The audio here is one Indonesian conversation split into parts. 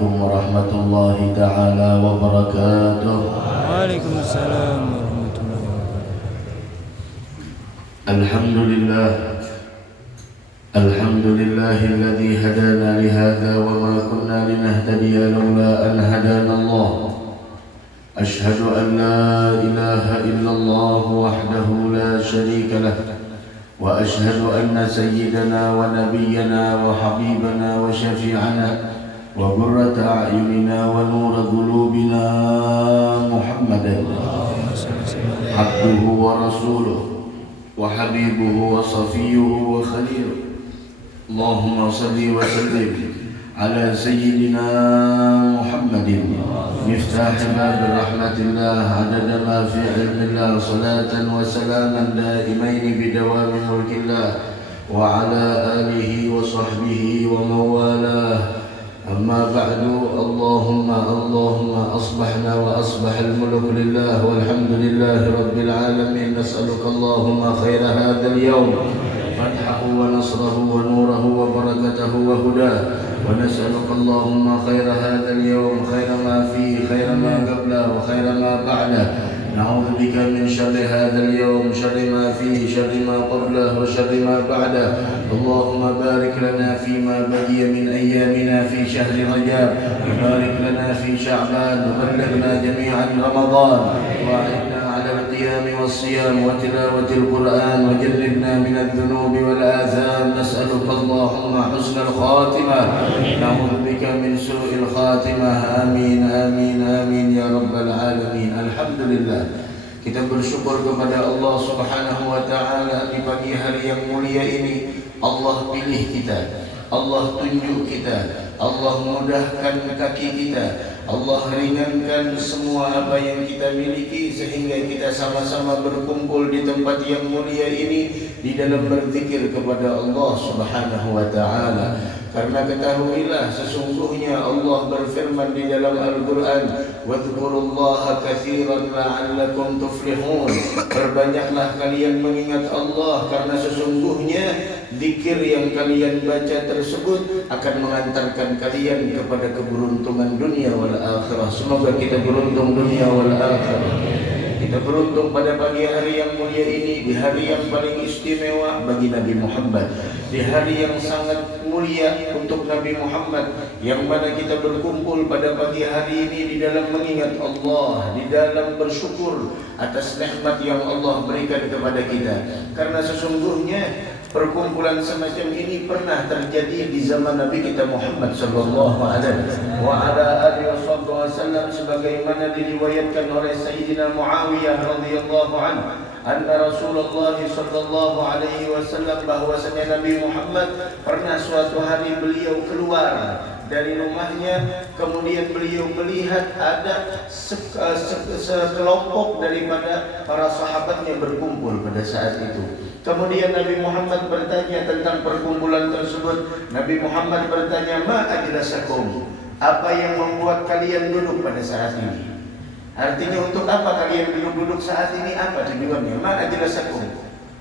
ورحمة الله تعالى وبركاته. وعليكم السلام ورحمة الله وبركاته. الحمد لله الذي هدانا لهذا وما كنا لنهتدي لولا أن هدانا الله. أشهد أن لا إله إلا الله وحده لا شريك له، وأشهد أن سيدنا ونبينا وحبيبنا وشفيعنا وقرة أعيننا ونور قلوبنا محمدا عبده ورسوله وحبيبه وصفيه وخليله. اللهم صل وسلم على سيدنا محمد مفتاح باب رحمة الله عدد ما في علم الله، صلاة وسلاما دائمين بدوام ملك الله وعلى آله وصحبه ومن والاه. أما بعد، اللهم أصبحنا وأصبح الملك لله والحمد لله رب العالمين. نسألك اللهم خير هذا اليوم، فتحه ونصره ونوره وبركته وهداه، ونسألك اللهم خير هذا اليوم، خير ما فيه، خير ما قبله وخير ما بعده. نعوذ بك من شر هذا اليوم، شر ما فيه، شر ما قبله وشر ما بعده. اللهم بارك لنا فيما بقي من أيامنا في شهر رجب، وبارك لنا في شعبان، وبلغنا جميعا رمضان، وأعنا على القيام والصيام وتلاوة القرآن، وجنبنا من الذنوب والآثام. نسألك اللهم حسن الخاتمة، نعوذ بك من سوء الخاتمة. آمين آمين آمين يا رب العالمين. الحمد لله, kita bersyukur kepada Allah Subhanahu wa Ta'ala di pagi hari yang mulia ini. Allah pilih kita, Allah tunjuk kita, Allah mudahkan kaki kita, Allah ringankan semua apa yang kita miliki, sehingga kita sama-sama berkumpul di tempat yang mulia ini di dalam berzikir kepada Allah Subhanahu wa Ta'ala. Karena ketahuilah, sesungguhnya Allah berfirman di dalam Al-Quran, "Wadhkurullaha katsiran la'allakum tuflihun." Perbanyaklah kalian mengingat Allah, karena sesungguhnya zikir yang kalian baca tersebut akan mengantarkan kalian kepada keberuntungan dunia wal akhirah. Semoga kita beruntung dunia wal akhirah. Kita beruntung pada pagi hari yang mulia ini, di hari yang paling istimewa bagi Nabi Muhammad, di hari yang sangat mulia untuk Nabi Muhammad, yang mana kita berkumpul pada pagi hari ini di dalam mengingat Allah, di dalam bersyukur atas nikmat yang Allah berikan kepada kita. Karena sesungguhnya perkumpulan semacam ini pernah terjadi di zaman Nabi kita Muhammad sallallahu alaihi wasallam, sebagaimana diriwayatkan oleh Sayyidina Muawiyah radhiyallahu anhu, anna Rasulullah sallallahu alaihi wasallam, bahwasanya Nabi Muhammad pernah suatu hari beliau keluar dari rumahnya, kemudian beliau melihat ada sekelompok daripada para sahabatnya berkumpul pada saat itu. Kemudian Nabi Muhammad bertanya tentang perkumpulan tersebut. Nabi Muhammad bertanya, "Ma ajlasakum?" Apa yang membuat kalian duduk pada saat ini? Artinya, untuk apa kalian duduk saat ini? Apa tujuannya? Ma ajlasakum.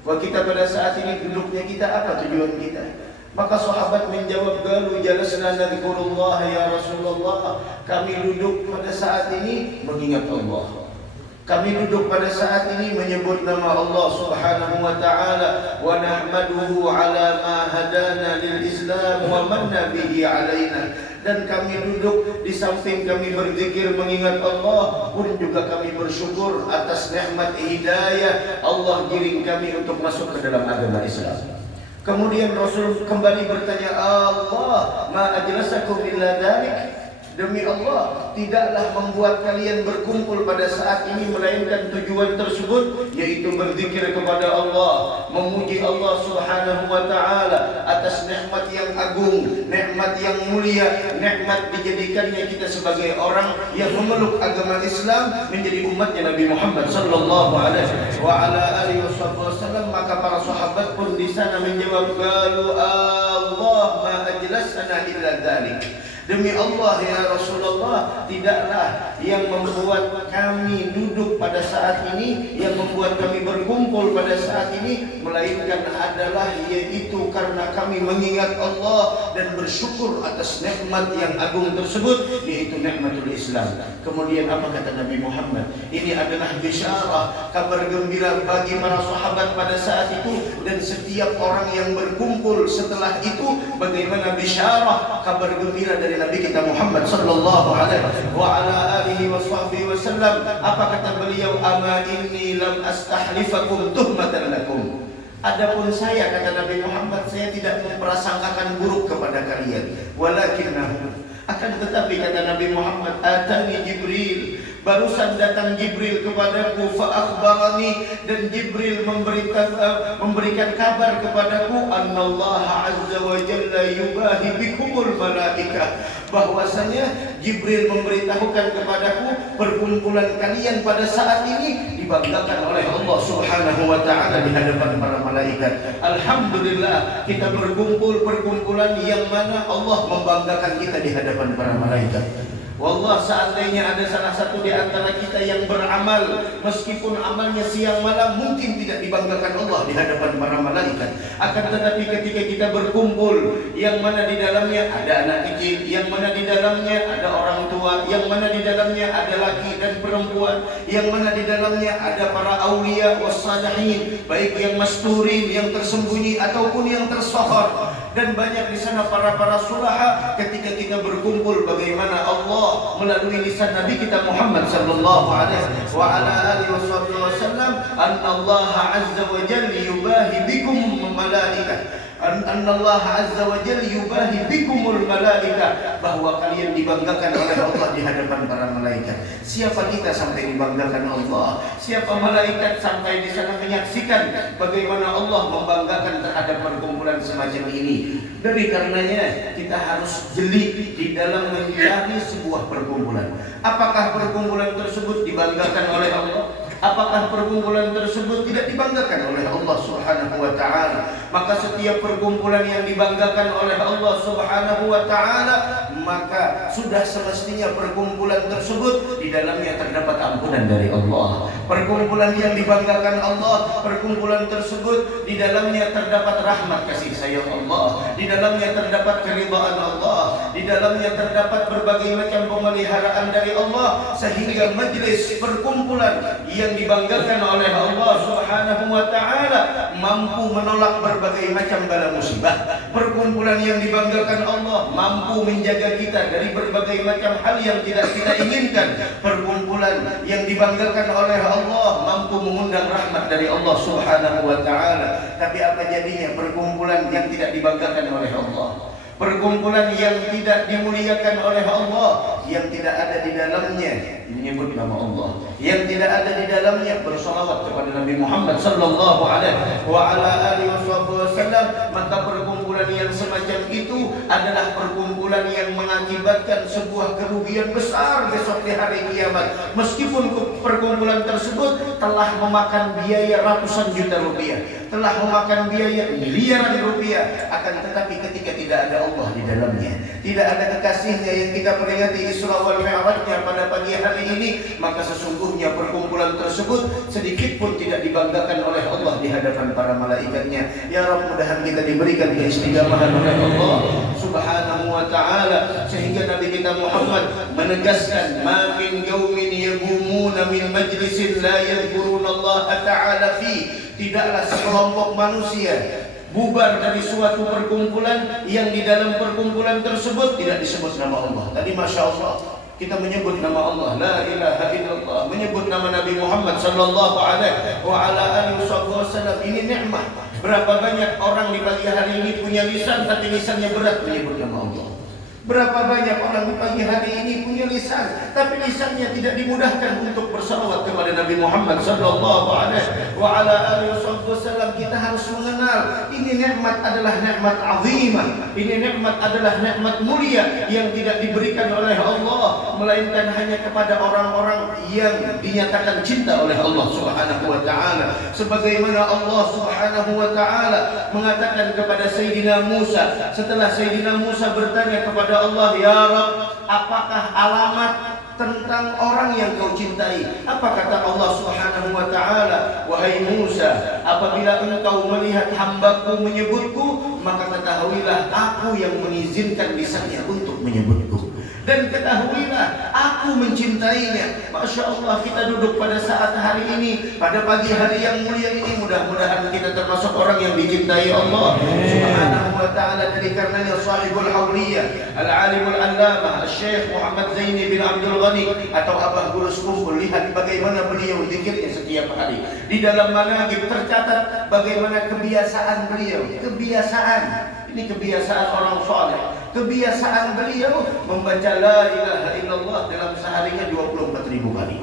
Bahwa kita pada saat ini duduknya kita, apa tujuan kita? Maka sahabat menjawab, "Qalu jalasna nadhkurullah ya Rasulullah." Kami duduk pada saat ini mengingat Allah. Kami duduk pada saat ini menyebut nama Allah Subhanahu wa Ta'ala, wa nahmaduhu ala ma hadana lil Islam wa manna bihi alaina. Dan kami duduk di samping kami berzikir mengingat Allah, pun juga kami bersyukur atas nikmat hidayah Allah giring kami untuk masuk ke dalam agama Islam. Kemudian Rasul kembali bertanya, "Allah, ma ajlasakum illa dzalik?" Demi Allah, tidaklah membuat kalian berkumpul pada saat ini melainkan tujuan tersebut, yaitu berzikir kepada Allah, memuji Allah Subhanahu wa Ta'ala atas nikmat yang agung, nikmat yang mulia, nikmat dijadikannya kita sebagai orang yang memeluk agama Islam menjadi umatnya Nabi Muhammad sallallahu alaihi wasallam. Maka para sahabat pun di sana menjawab, "Qalu Allah ma ajlasana illa dzalik." Demi Allah ya Rasulullah, tidaklah yang membuat kami duduk pada saat ini, yang membuat kami berkumpul pada saat ini, melainkan adalah yaitu karena kami mengingat Allah dan bersyukur atas nikmat yang agung tersebut, yaitu nikmatul Islam. Kemudian apa kata Nabi Muhammad? Ini adalah bisyarah, kabar gembira bagi para sahabat pada saat itu dan setiap orang yang berkumpul setelah itu. Bagaimana bisyarah, kabar gembira dari Nabi kita Muhammad sallallahu alaihi wa ala alihi wasallam. Apa kata beliau? Ama inni lam astahlifakum tuhmatan lakum. Adapun saya, kata Nabi Muhammad, saya tidak memprasangkakan buruk kepada kalian. Walakinnahu, akan tetapi kata Nabi Muhammad, atani Jibril, barusan datang Jibril kepadaku, fa akhbarani, dan Jibril memberikan kabar kepadaku, annallaha azza wa jalla yubahi bikumul malaikah, bahwasanya Jibril memberitahukan kepadaku perkumpulan kalian pada saat ini dibanggakan oleh Allah Subhanahu wa taala di hadapan para malaikat. Alhamdulillah, kita berkumpul perkumpulan yang mana Allah membanggakan kita di hadapan para malaikat. Wallah, seandainya ada salah satu di antara kita yang beramal, meskipun amalnya siang malam, mungkin tidak dibanggakan Allah di hadapan para malaikat. Akan tetapi ketika kita berkumpul, yang mana di dalamnya ada anak kecil, yang mana di dalamnya ada orang tua, yang mana di dalamnya ada laki dan perempuan, yang mana di dalamnya ada para aulia wassalihin, baik yang masturin, yang tersembunyi ataupun yang tersohor, dan banyak di sana para sulaha. Ketika kita berkumpul, bagaimana Allah melalui lisan Nabi kita Muhammad sallallahu alaihi wa ala alihi wasallam, annallaha azza wa jalla yubahi bikum malaikah, annallaha azza wa jalla yubahi bikumul malaikah, bahwa kalian dibanggakan oleh Allah di hadapan para malaikat. Siapa kita sampai dibanggakan Allah? Siapa malaikat sampai di sana menyaksikan bagaimana Allah membanggakan terhadap perkumpulan semacam ini? Dari karenanya kita harus jeli di dalam mencari sebuah perkumpulan. Apakah perkumpulan tersebut dibanggakan oleh Allah? Apakah perkumpulan tersebut tidak dibanggakan oleh Allah Subhanahu wa taala? Maka setiap perkumpulan yang dibanggakan oleh Allah Subhanahu wa taala, maka sudah semestinya perkumpulan tersebut di dalamnya terdapat ampunan dari Allah. Perkumpulan yang dibanggakan Allah, perkumpulan tersebut di dalamnya terdapat rahmat kasih sayang Allah, di dalamnya terdapat keridhaan Allah, di dalamnya terdapat berbagai macam pemeliharaan dari Allah, sehingga majlis perkumpulan yang dibanggakan oleh Allah Subhanahu wa taala mampu menolak berbagai macam bala musibah. Perkumpulan yang dibanggakan Allah mampu menjaga kita dari berbagai macam hal yang tidak kita inginkan. Perkumpulan yang dibanggakan oleh Allah mampu mengundang rahmat dari Allah Subhanahu wa taala. Tapi apa jadinya perkumpulan yang tidak dibanggakan oleh Allah? Perkumpulan yang tidak dimuliakan oleh Allah, yang tidak ada di dalamnya menyebut nama Allah, yang tidak ada di dalamnya bersalawat kepada Nabi Muhammad sallallahu alaihi wa ala alihi wasallam, maka perkumpulan yang semacam itu adalah perkumpulan yang mengakibatkan sebuah kerugian besar besok di hari kiamat. Meskipun perkumpulan tersebut telah memakan biaya ratusan juta rupiah, telah memakan biaya miliaran rupiah, akan tetapi ketika tidak ada Allah di dalamnya, tidak ada kekasihnya yang kita peringati Isra wal Mi'rajnya pada pagi hari ini, maka sesungguhnya perkumpulan tersebut sedikit pun tidak dibanggakan oleh Allah di hadapan para malaikatnya. Ya Rabb, mudahan kita diberikan keistiqamahan oleh Allah Subhanahu wa taala, sehingga Nabi kita Muhammad menegaskan, ma min qaumin yaqumuna min majlisin la yadhkuruna Allah taala fi, tidaklah sekelompok manusia bubar dari suatu perkumpulan yang di dalam perkumpulan tersebut tidak disebut nama Allah. Tadi Masya Allah kita menyebut nama Allah, la ilaha illallah, menyebut nama Nabi Muhammad sallallahu alaihi wa ala alihi wasallam. Ini nikmat. Berapa banyak orang di pagi hari ini punya lisan tapi lisannya berat menyebut nama Allah. Berapa banyak orang di pagi hari ini punya lisan tapi lisannya tidak dimudahkan untuk bersalawat kepada Nabi Muhammad sallallahu alaihi wa ala alihi wasallam. Kita harus mengenal ini nikmat adalah nikmat azimah, ini nikmat adalah nikmat mulia yang tidak diberikan oleh Allah melainkan hanya kepada orang-orang yang dinyatakan cinta oleh Allah Subhanahu wa taala. Sebagaimana Allah Subhanahu wa taala mengatakan kepada Sayyidina Musa setelah Sayyidina Musa bertanya kepada Allah, "Ya Rabb, apakah alamat tentang orang yang kau cintai?" Apa kata Allah Subhanahu wa taala? "Wahai Musa, apabila engkau melihat hambaku menyebutku, maka ketahuilah aku yang mengizinkan lisannya untuk menyebutku. Dan ketahuilah aku mencintainya." Masya Allah, kita duduk pada saat hari ini, pada pagi hari yang mulia ini, mudah-mudahan kita termasuk orang yang dicintai Allah Subhanahu wa ta'ala. Dari karenanya sahibul hawliyah al-alimul allamah Syekh Muhammad Zaini bin Abdul Ghani atau Abah Gurus Kumpul, lihat bagaimana beliau zikirnya setiap hari. Di dalam manaqib tercatat bagaimana kebiasaan beliau. Kebiasaan ini kebiasaan orang soleh. Kebiasaan beliau membaca la ilaha illallah dalam seharinya 24.000 kali.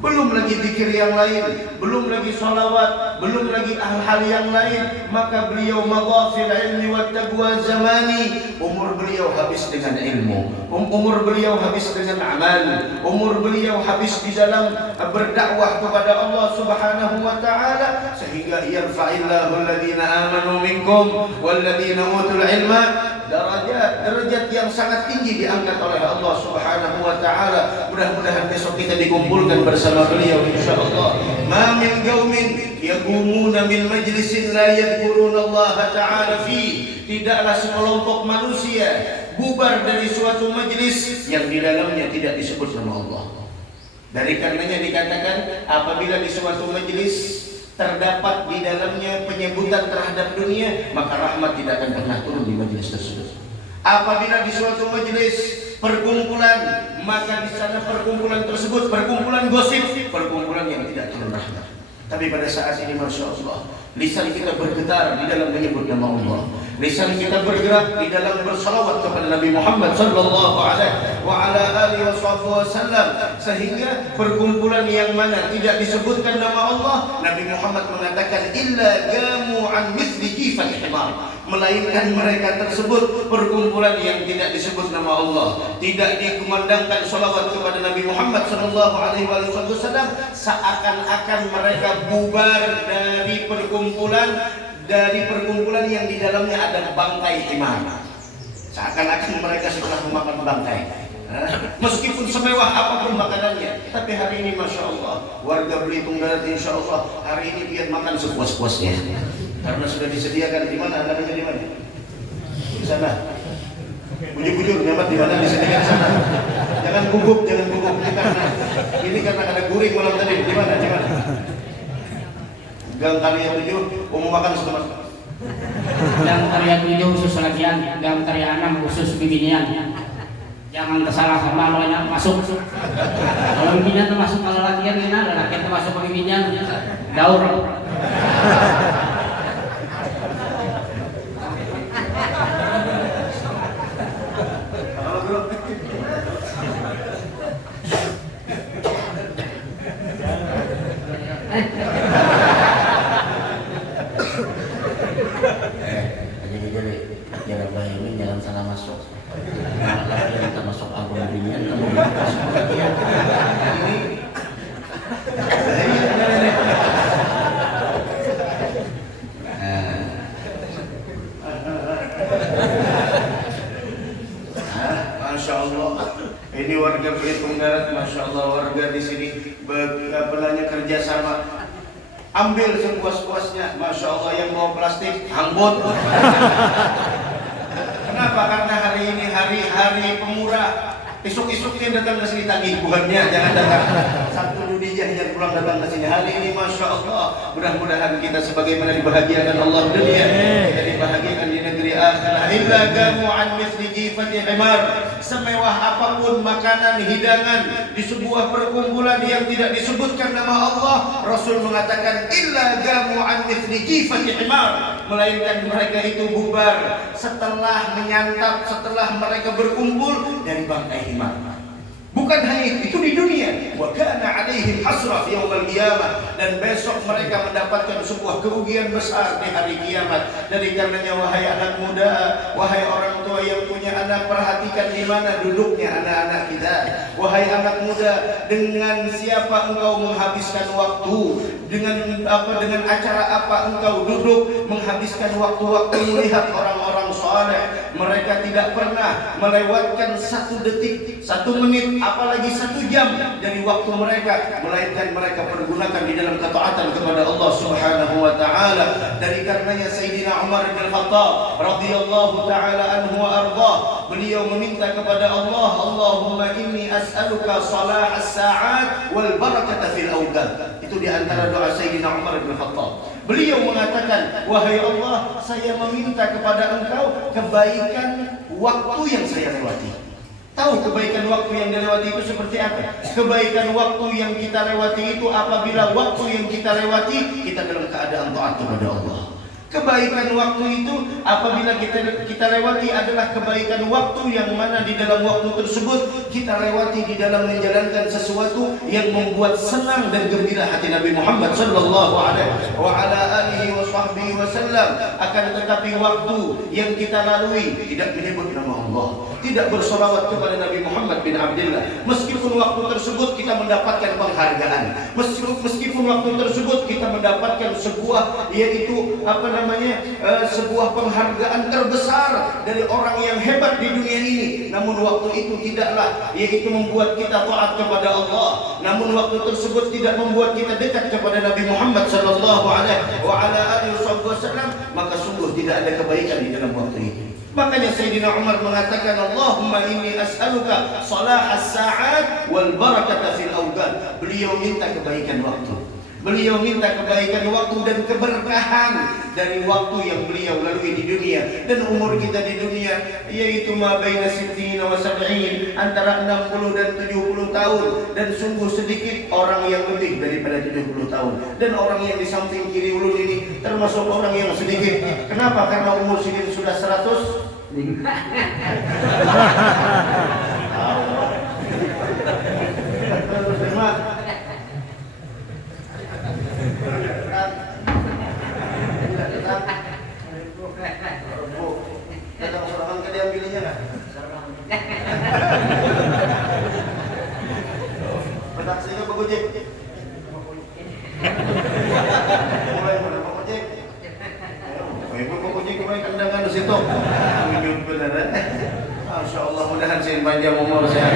Belum lagi zikir yang lain, belum lagi salawat, belum lagi hal-hal yang lain. Maka beliau madhafil ilmi wa taqwa zamani. Umur beliau habis dengan ilmu, umur beliau habis dengan amal, umur beliau habis di dalam berdakwah kepada Allah Subhanahu wa taala, sehingga yarfa'illahu alladhina amanu minkum walladhina utul ilma derajat yang sangat tinggi diangkat oleh Allah Subhanahu wa taala. Mudah-mudahan besok kita dikumpulkan bersama beliau insyaallah. Ma min qaumin yaqumuna min majlisin la yadhkuruna Allah taala fi. Tidaklah sekelompok manusia bubar dari suatu majlis yang di dalamnya tidak disebut nama Allah. Dari karenanya dikatakan apabila di suatu majlis terdapat di dalamnya penyebutan terhadap dunia, maka rahmat tidak akan pernah turun di majelis tersebut. Apabila di suatu majelis perkumpulan, maka di sana perkumpulan tersebut perkumpulan gosip, perkumpulan yang tidak turun rahmat. Tapi pada saat ini Masya Allah, lisan kita bergetar di dalam menyebut nama Allah. Lisan kita bergerak di dalam bersalawat kepada Nabi Muhammad sallallahu alaihi wa ala alihi wasallam, sehingga perkumpulan yang mana tidak disebutkan nama Allah, Nabi Muhammad mengatakan illa gamu an mithli kifal himar, melainkan mereka tersebut perkumpulan yang tidak disebut nama Allah, tidak dikumandangkan salawat kepada Nabi Muhammad sallallahu alaihi wasallam, seakan-akan mereka bubar dari perkumpulan yang di dalamnya ada bangkai himar. Seakan-akan mereka setelah memakan bangkai. Meskipun semewah apapun makanannya, tapi hari ini Masya Allah, warga Belitung Darat insya Allah hari ini biar makan sepuas-puasnya, karena sudah disediakan. Di mana? Namanya di mana? Di sana. Bujur-bujur nyamat di mana? Disediakan di sana. Jangan gugup, jangan gugup. Ini karena ada guring malam tadi. Di mana? Di mana? Gang Karya 7 umum makan setelah. Gang Karya 7 khusus lagian, Gang Karya 6 khusus bibinian. Jangan kesalah sama makanya masuk. Kalau bibinian termasuk, kalau lagian ini ada laki termasuk bibinian daur. Jangan salah masuk. Lagi kita masuk abang binian, kamu masuk bagian. Masya Allah, ini warga Belitung Darat, Masya Allah, warga di sini belanya kerjasama. Ambil sepuas-puasnya, Masya Allah. Yang bawa plastik, hanggut. Kenapa? Karena hari ini hari pemurah. Isuk-isuknya datang ke sini tagih, bukannya jangan datang. Satu Dzulhijjah yang pulang datang ke sini. Hari ini Masya Allah, mudah-mudahan kita sebagaimana dibahagiakan Allah dunia, kita dibahagiakan di negeri akhirat. Illa gamu an mithli jifati himar. Semewah apapun makanan, hidangan di sebuah perkumpulan yang tidak disebutkan nama Allah, Rasul mengatakan illa gamu an mithli jifati himar, melainkan mereka itu bubar setelah menyantap, setelah mereka berkumpul dari bangkai himar. Bukan hanya itu di dunia, wa kana 'alaihim hasrah yaumil qiyamah, dan besok mereka mendapatkan sebuah kerugian besar di hari kiamat. Dari karenanya wahai anak muda, wahai orang tua yang punya anak, perhatikan di mana duduknya anak-anak kita. Wahai anak muda, dengan siapa engkau menghabiskan waktu? Dengan acara apa engkau duduk menghabiskan waktu-waktu melihat orang-orang saleh? Mereka tidak pernah melewatkan 1 detik, 1 menit, apalagi 1 jam dari waktu mereka, melainkan mereka pergunakan di dalam ketaatan kepada Allah Subhanahu wa taala. Dari karenanya Sayyidina Umar bin Khattab radhiyallahu taala anhu wa ardhah, beliau meminta kepada Allah, Allahumma inni as'aluka salah as-sa'at wal barakata fil awqat. Itu di antara doa Sayyidina Umar bin Khattab. Beliau mengatakan, wahai Allah, saya meminta kepada engkau kebaikan waktu yang saya lewati. Tahu kebaikan waktu yang dilewati itu seperti apa? Kebaikan waktu yang kita lewati itu apabila waktu yang kita lewati kita dalam keadaan taat kepada Allah. Kebaikan waktu itu apabila kita lewati adalah kebaikan waktu yang mana di dalam waktu tersebut kita lewati di dalam menjalankan sesuatu yang membuat senang dan gembira hati Nabi Muhammad sallallahu alaihi wa ala alihi wasallam. Akan tetapi waktu yang kita lalui tidak menyebut nama Allah, tidak bersolawat kepada Nabi Muhammad bin Abdullah. Meskipun waktu tersebut kita mendapatkan penghargaan, meskipun waktu tersebut kita mendapatkan sebuah yaitu sebuah penghargaan terbesar dari orang yang hebat di dunia ini, namun waktu itu tidaklah yaitu membuat kita taat kepada Allah, namun waktu tersebut tidak membuat kita dekat kepada Nabi Muhammad sallallahu alaihi wasallam, maka sungguh tidak ada kebaikan di dalam waktu itu. Makanya Sayyidina Umar mengatakan, Allahumma inni as'aluka salah as-sa'at wal barakata fil awqat. Beliau minta kebaikan waktu. Beliau minta kebaikan waktu dan keberkahan dari waktu yang beliau lalui di dunia. Dan umur kita di dunia yaitu ma baina 60 wa 70, antara 60 dan 70 tahun. Dan sungguh sedikit orang yang lebih daripada 70 tahun. Dan orang yang di samping kiri ulun ini termasuk orang yang sedikit. Kenapa? Karena umur sini sudah 100. Datang serangan ke dia ambilnya nggak? Taksinya Pak Gojek. Mulai Pak Gojek. Ibu Pak Gojek kemarin kandangan di situ. Menyut benar. Masya Allah, mudahan saya panjang umur saya.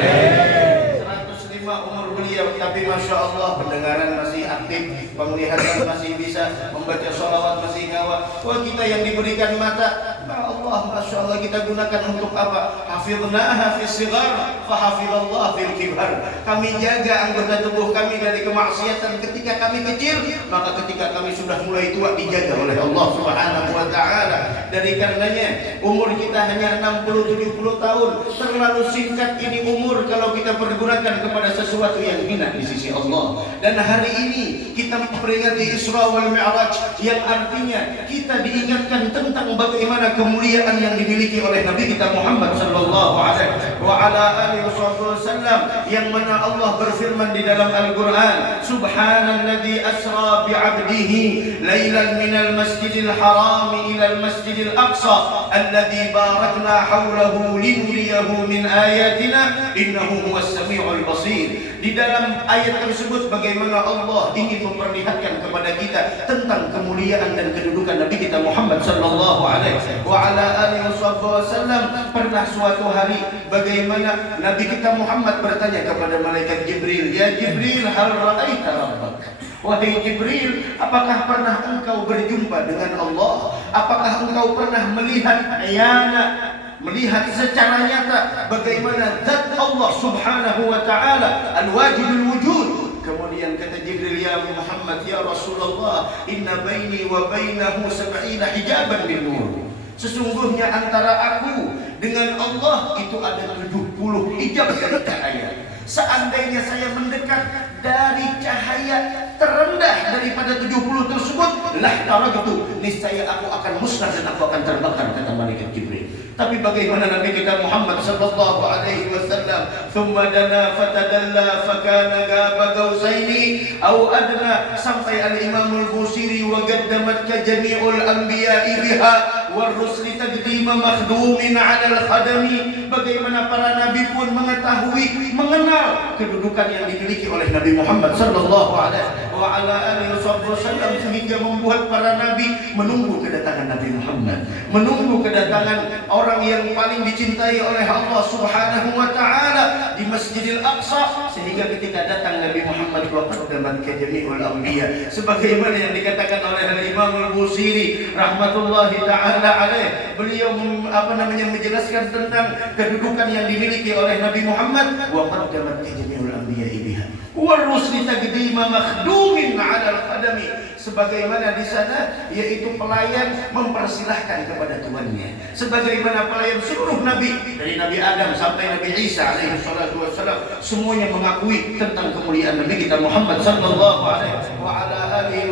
105 umur beliau, tapi Masya Allah pendengaran masih aktif, penglihatan masih bisa, membaca sholawat masih ngawal. Wah, kita yang diberikan mata, Allah, Masya Allah, kita gunakan untuk apa? Hafidnaha fis sighar, fahafidallah fil kibar. Kami jaga anggota tubuh kami dari kemaksiatan ketika kami kecil, maka ketika kami sudah mulai tua dijaga oleh Allah Subhanahu wa taala. Dari karenanya umur kita hanya 60-70 tahun, terlalu singkat ini umur kalau kita pergunakan kepada sesuatu yang hina di sisi Allah. Dan hari ini kita memperingati Isra wal Mi'raj, yang artinya kita diingatkan tentang bagaimana kemuliaan yang dimiliki oleh Nabi kita Muhammad sallallahu alaihi wa ala alihi wasallam, yang mana Allah berfirman di dalam Al-Qur'an, Subhanalladzi asra bi'abdihi lailan minal masjidil haram ila al-masjidil aqsa alladzi barakna hawlahu linuriyahu min ayatina innahu huwas samiul basir. Di dalam ayat tersebut bagaimana Allah ingin memperlihatkan kepada kita tentang kemuliaan dan kedudukan Nabi kita Muhammad sallallahu alaihi wa ala alihi wasallam. Pernah suatu hari bagaimana Nabi kita Muhammad bertanya kepada malaikat Jibril, ya Jibril, hal ra'aita rabbak? Wahai Jibril, apakah pernah engkau berjumpa dengan Allah? Apakah engkau pernah melihat ayana, melihat secara nyata bagaimana zat Allah Subhanahu wa taala al-wajibul wujud? Kemudian kata Jibril, ya Muhammad, ya Rasulullah, inna baini wa bainahu 70 hijaban min nur. Sesungguhnya antara aku dengan Allah itu ada 70 hijab dari cahaya. Seandainya saya mendekat dari cahaya terendah daripada 70 tersebut, lah taraktu, niscaya aku akan musnah dan aku akan terbakar, kata malaikat Jibril. Tapi bagaimana Nabi kita Muhammad sallallahu alaihi wasallam, "Tsumma dana fatadalla fakana qaba qausaini aw adna," sampai al-Imam al-Busiri, "Wa qaddamat ka jami'ul anbiya'i biha war rusli taqdima makhdumin 'ala al-khadami." Bagaimana para nabi pun mengetahui, mengenal kedudukan yang dimiliki oleh Nabi Muhammad sallallahu alaihi wasallam, sehingga membuat para nabi menunggu kedatangan Nabi Muhammad, menunggu kedatangan orang yang paling dicintai oleh Allah Subhanahu wa taala di Masjidil Aqsa, sehingga ketika datang Nabi Muhammad wa qaddamat ka jami'ul anbiya, sebagaimana yang dikatakan oleh Imam Al-Busiri rahmatullahi taala alaih. Beliau menjelaskan tentang kedudukan yang dimiliki oleh Nabi Muhammad, wa qaddamat ka jami'ul anbiya biha wa rusli taqdima makhdumin 'ala al-qadami, sebagaimana di sana yaitu pelayan mempersilahkan kepada tuannya, sebagaimana pelayan seluruh nabi dari Nabi Adam sampai Nabi Isa alaihi salatu wassalam semuanya mengakui tentang kemuliaan Nabi kita Muhammad sallallahu alaihi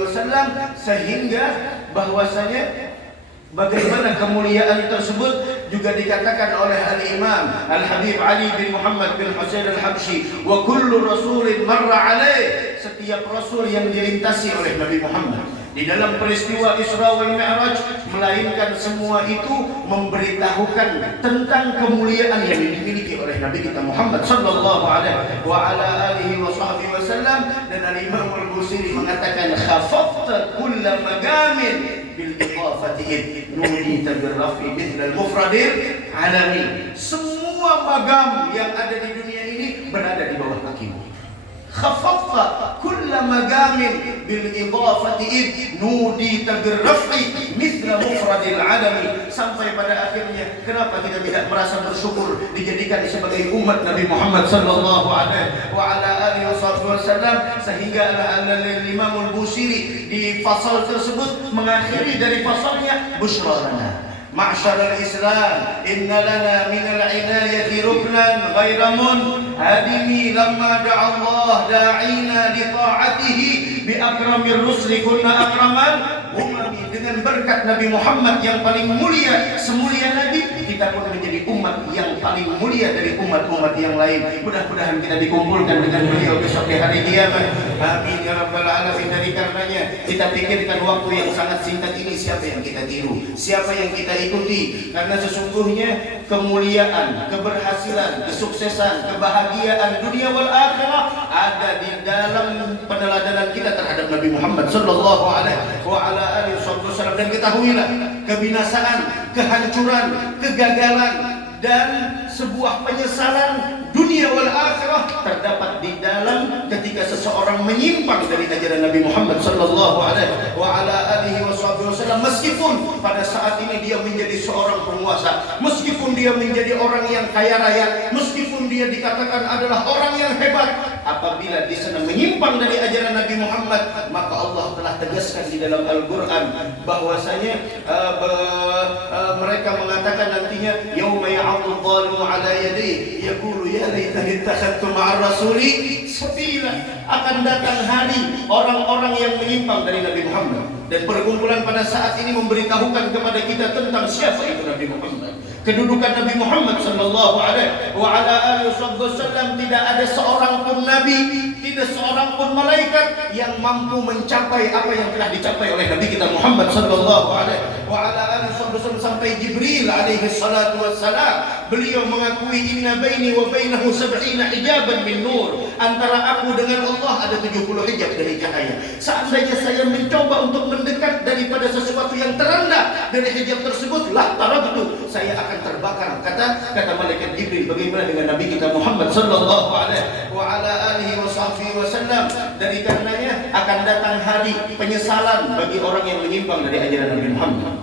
wasallam, sehingga bahwasanya bagaimana kemuliaan tersebut juga dikatakan oleh Al-Imam Al-Habib Ali bin Muhammad bin Husain Al-Habsyi, "Wa kullu rasulin marra alaih," setiap rasul yang dilintasi oleh Nabi Muhammad di dalam peristiwa Isra wal Mi'raj, melainkan semua itu memberitahukan tentang kemuliaan yang dimiliki oleh Nabi kita Muhammad sallallahu alaihi wasallam. Dan Al-Imam Al-Busiri mengatakan, "Khafafta kulla magamin bil idafati nudita bil rafi mithla al-mufradir alami." Semua magam yang ada di dunia ini berada di bawah kakimu. Khafafta kulla magamin bil idafati nudita bil rafi mithla mufradil alami, sampai pada akhirnya kenapa kita tidak merasa bersyukur dijadikan sebagai umat Nabi Muhammad sallallahu alaihi wasallam, sehingga Imam Al-Busiri di fasal tersebut mengakhiri dari fasalnya, "Busyra lana ma'syaral Islam, inna lana minal inayati ruknan ghaira munhadimi, lamma da'a Allah da'ina li ta'atihi bi akramir rusli kunna akraman umami." Dengan berkat Nabi Muhammad yang paling mulia, semulia Nabi, kita pun menjadi umat yang paling mulia dari umat-umat yang lain. Mudah-mudahan kita dikumpulkan dengan beliau besok di hari kiamat. Amin ya rabbal alamin. Dari karenanya kita pikirkan waktu yang sangat singkat ini, siapa yang kita tiru, siapa yang kita ikuti, karena sesungguhnya kemuliaan, keberhasilan, kesuksesan, kebahagiaan dunia wal akhirah ada di dalam peneladanan kita terhadap Nabi Muhammad sallallahu alaihi wasallam. Dan ketahuilah, kebinasaan, kehancuran, kegagalan dan sebuah penyesalan dunia wal akhirah terdapat di dalam ketika seseorang menyimpang dari ajaran Nabi Muhammad sallallahu alaihi wasallam, meskipun pada saat ini dia menjadi seorang penguasa, meskipun dia menjadi orang yang kaya raya, meskipun dia dikatakan adalah orang yang hebat, apabila di sana menyimpang dari ajaran Nabi Muhammad, maka Allah telah tegaskan di dalam Al-Qur'an bahwasanya mereka mengatakan nantinya, yauma ya'adhu dhalimu ala yadayhi yaqulu ya laitani ittakhadtu ma'ar rasuli sabila, akan datang hari orang-orang yang menyimpang dari Nabi Muhammad. Dan perkumpulan pada saat ini memberitahukan kepada kita tentang siapa itu Nabi Muhammad, kedudukan Nabi Muhammad sallallahu alaihi wasallam. Tidak ada seorang pun nabi, tidak seorang pun malaikat yang mampu mencapai apa yang telah dicapai oleh Nabi kita Muhammad sallallahu alaihi wasallam. Sampai Jibril alaihi salatu wassalam, beliau mengakui, inna baini wa bainahu sab'ina hijaban min nur, antara aku dengan Allah ada 70 hijab dari cahaya. Seandainya saya mencoba untuk mendekat daripada sesuatu yang terendah dari hijab tersebut, lah tarabtu, saya akan terbakar. Kata malaikat Jibril. Bagaimana dengan Nabi kita Muhammad sallallahu alaihi wasallam? Dari karenanya akan datang hari penyesalan bagi orang yang menyimpang dari ajaran Nabi Muhammad.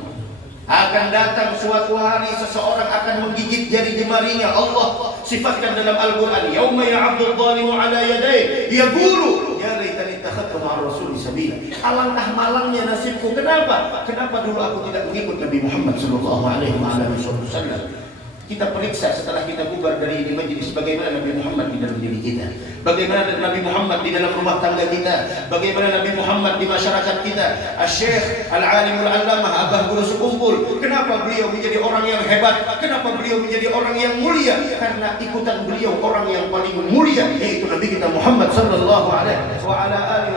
Akan datang suatu hari seseorang akan menggigit jari jemarinya. Allah sifatkan dalam Al-Qur'an, yauma ya'adhu dhalimu ala yadayhi yaqulu ya laitani ittakhadtu ma'ar rasuli sabila. Alangkah malangnya nasibku. Kenapa dulu aku tidak mengikut Nabi Muhammad sallallahu alaihi wasallam? Kita periksa setelah kita bubar dari ini majelis, bagaimana Nabi Muhammad di dalam diri kita, bagaimana Nabi Muhammad di dalam rumah tangga kita, bagaimana Nabi Muhammad di masyarakat kita. Asy-Syaikh Al-Alimul Allamah Abah Guru Sekumpul, kenapa beliau menjadi orang yang hebat? Kenapa beliau menjadi orang yang mulia? Karena ikutan beliau orang yang paling mulia, yaitu Nabi kita Muhammad sallallahu alaihi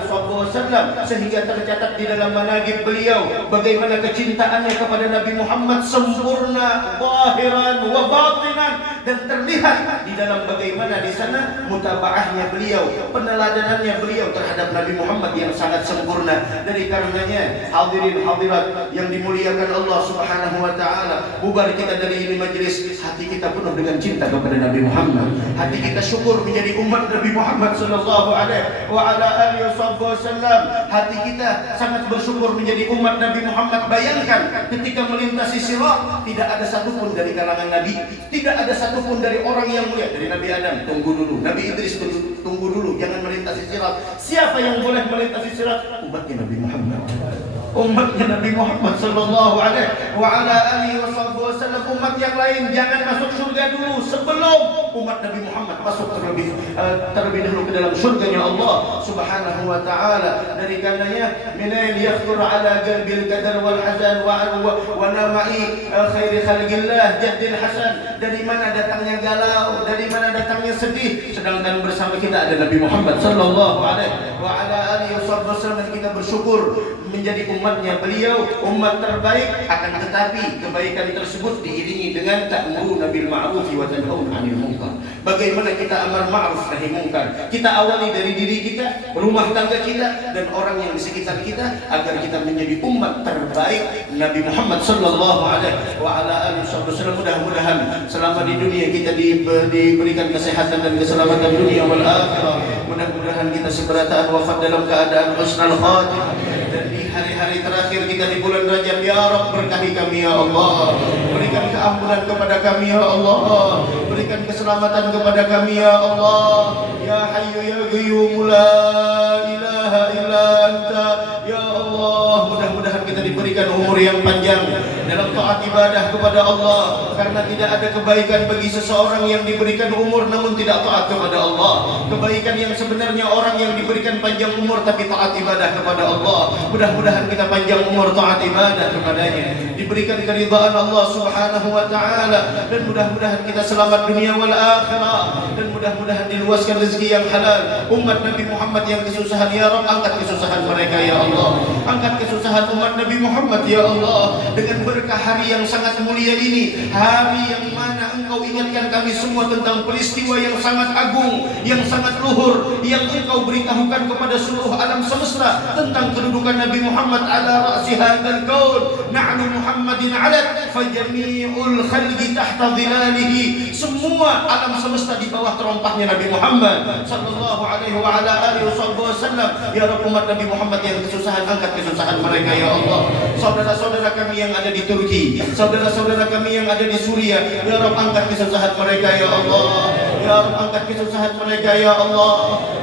wasallam, sehingga tercatat di dalam manaqib beliau bagaimana kecintaannya kepada Nabi Muhammad sempurna zahiran wa batinan, dan terlihat di dalam bagaimana di sana mutabaahnya beliau, peneladanannya beliau terhadap Nabi Muhammad yang sangat sempurna. Dari karenanya hadirin hadirat yang dimuliakan Allah Subhanahu wa taala, bubar kita dari ini majelis, hati kita penuh dengan cinta kepada Nabi Muhammad, hati kita syukur menjadi umat Nabi Muhammad sallallahu alaihi wasallam, hati kita sangat bersyukur menjadi umat Nabi Muhammad. Bayangkan ketika melintasi sirat, tidak ada satupun dari kalangan Nabi, tidak ada satupun dari orang yang mulia. Dari Nabi Adam, tunggu dulu. Nabi Idris, tunggu dulu, jangan melintasi sirat. Siapa yang boleh melintasi sirat? Umatnya Nabi Muhammad, umatnya Nabi Muhammad sallallahu alaihi wasallam. Umat yang lain jangan masuk surga dulu sebelum umat Nabi Muhammad masuk terlebih dahulu ke dalam surganya Allah Subhanahu wa taala. Dari karenanya min yakhtur ala qalbil qadar wal hazan wa nama'i khairi khalqillah jaddil hasan. Dari mana datangnya galau, dari mana datangnya sedih, sedangkan bersama kita ada Nabi Muhammad sallallahu alaihi wasallam. Kita bersyukur menjadi umatnya beliau, umat terbaik. Akan tetapi kebaikan tersebut diiringi dengan ta'muruna bil ma'ruf wa tanhauna 'anil munkar. Bagaimana kita amar ma'ruf nahi munkar? Kita awali dari diri kita, rumah tangga kita, dan orang yang di sekitar kita, agar kita menjadi umat terbaik Nabi Muhammad sallallahu alaihi wasallam. Mudah-mudahan selama di dunia kita diberikan kesehatan dan keselamatan dunia wal akhirah. Mudah-mudahan kita seberataan wafat dalam keadaan husnul khatimah. Dan di hari-hari terakhir kita di bulan Rajab, ya Rabb, berkahi kami ya Allah, berikan keampunan kepada kami ya Allah, berikan keselamatan kepada kami ya Allah, ya Hayyu ya Qayyum la ilaha illa anta ya Allah. Mudah-mudahan kita diberikan umur yang panjang dalam taat ibadah kepada Allah, karena tidak ada kebaikan bagi seseorang yang diberikan umur namun tidak taat kepada Allah. Kebaikan yang sebenarnya orang yang diberikan panjang umur tapi taat ibadah kepada Allah. Mudah-mudahan kita panjang umur taat ibadah kepadanya, diberikan keridhaan Allah Subhanahu wa taala, dan mudah-mudahan kita selamat dunia wal akhirah, dan mudah-mudahan diluaskan rezeki yang halal. Umat Nabi Muhammad yang kesusahan, ya Rabb, angkat kesusahan mereka ya Allah, angkat kesusahan umat Nabi Muhammad ya Allah, dengan berkah hari yang sangat mulia ini, hari yang mana Engkau ingatkan kami semua tentang peristiwa yang sangat agung, yang sangat luhur, yang Engkau beritahukan kepada seluruh alam semesta tentang kedudukan Nabi Muhammad ala ra'si hadzal kaun. Na'lu Muhammadin 'alat fa jami'ul khalqi tahta dhilalihi. Semua alam semesta di bawah terompahnya Nabi Muhammad sallallahu alaihi wa ala alihi wasallam. Ya Rabb, umat Nabi Muhammad yang kesusahan, angkat kesusahan mereka ya Allah. Saudara-saudara kami yang ada di Turki, saudara-saudara kami yang ada di Suriah, ya Rabb, angkat kesusahan mereka ya Allah. Ya Rabb, angkat kesusahan mereka ya Allah.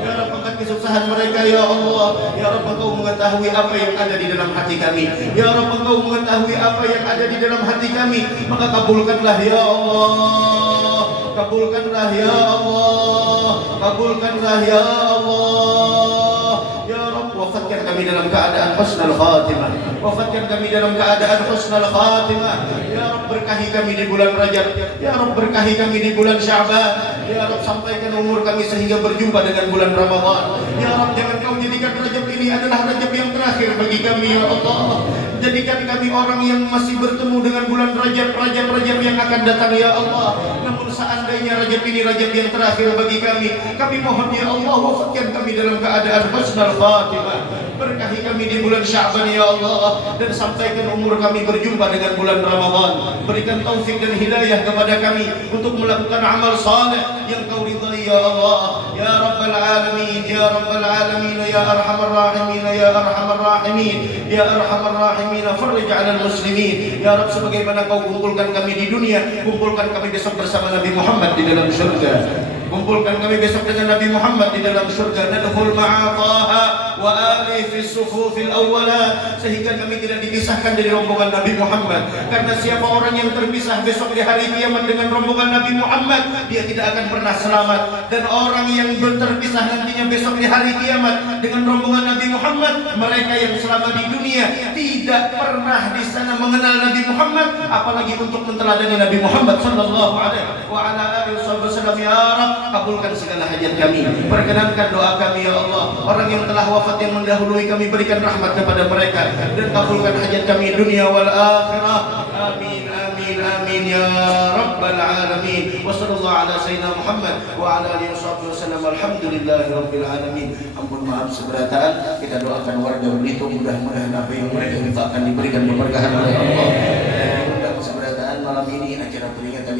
Ya Rabb, angkat kesusahan mereka ya Allah. Ya Rabb, Engkau mengetahui apa yang ada di dalam hati kami. Ya Rabb, Engkau mengetahui apa yang ada di dalam hati kami. Maka kabulkanlah ya Allah, kabulkanlah ya Allah, kabulkanlah ya Allah. Ya Rabb, wafatkan kami dalam keadaan husnul khatimah, wafatkan kami dalam keadaan husnul khatimah. Ya Rabb, berkahi kami di bulan Rajab. Ya Rabb, berkahi kami di bulan Sya'ban. Ya Rabb, sampaikan umur kami sehingga berjumpa dengan bulan Ramadan. Ya Rabb, jangan Kau jadikan Rajab ini adalah Rajab yang terakhir bagi kami ya Allah. Jadikan kami orang yang masih bertemu dengan bulan Rajab yang akan datang ya Allah. Namun seandainya Rajab ini Rajab yang terakhir bagi kami mohon ya Allah, wafatkan kami dalam keadaan husnul khatimah. Berkahi kami di bulan Sya'ban ya Allah, dan sampaikan umur kami berjumpa dengan bulan Ramadan. Berikan taufik dan hidayah kepada kami untuk melakukan amal saleh yang Kau ridhai ya Allah. Ya Rabbal Alamin, ya Rabbal Alamin, ya Arhamar Rahimin, ya Arhamar Rahimin, ya Arhamar Rahimin, farij 'alal muslimin. Ya Rabb, sebagaimana Kau kumpulkan kami di dunia, kumpulkan kami besok bersama Nabi Muhammad di dalam surga. Kumpulkan kami besok dengan Nabi Muhammad di dalam surga. Nadkhul ma'a Taha wa wa ali fi sufufil awwalat, sehingga kami tidak dipisahkan dari rombongan Nabi Muhammad. Karena siapa orang yang terpisah besok di hari kiamat dengan rombongan Nabi Muhammad, dia tidak akan pernah selamat. Dan orang yang terpisah nantinya besok di hari kiamat dengan rombongan Nabi Muhammad, mereka yang selama di dunia tidak pernah di sana mengenal Nabi Muhammad, apalagi untuk menteladani Nabi Muhammad sallallahu alaihi wa ala alihi wasallam. Ya Rabb, kabulkan segala hajat kami, perkenankan doa kami ya Allah. Orang yang telah wafat yang mendahului kami, berikan rahmat kepada mereka dan kabulkan hajat kami dunia wal akhirah. Amin amin amin ya rabbal alamin. Wa sallallahu ala sayyidina Muhammad wa ala alihi wasallam. Alhamdulillahi rabbil alamin. Ampun maaf seberataan, kita doakan warga Belitung, mudah-mudahan apa yang mereka minta akan diberikan keberkahan oleh Allah. Dan undang seberataan malam ini acara peringatan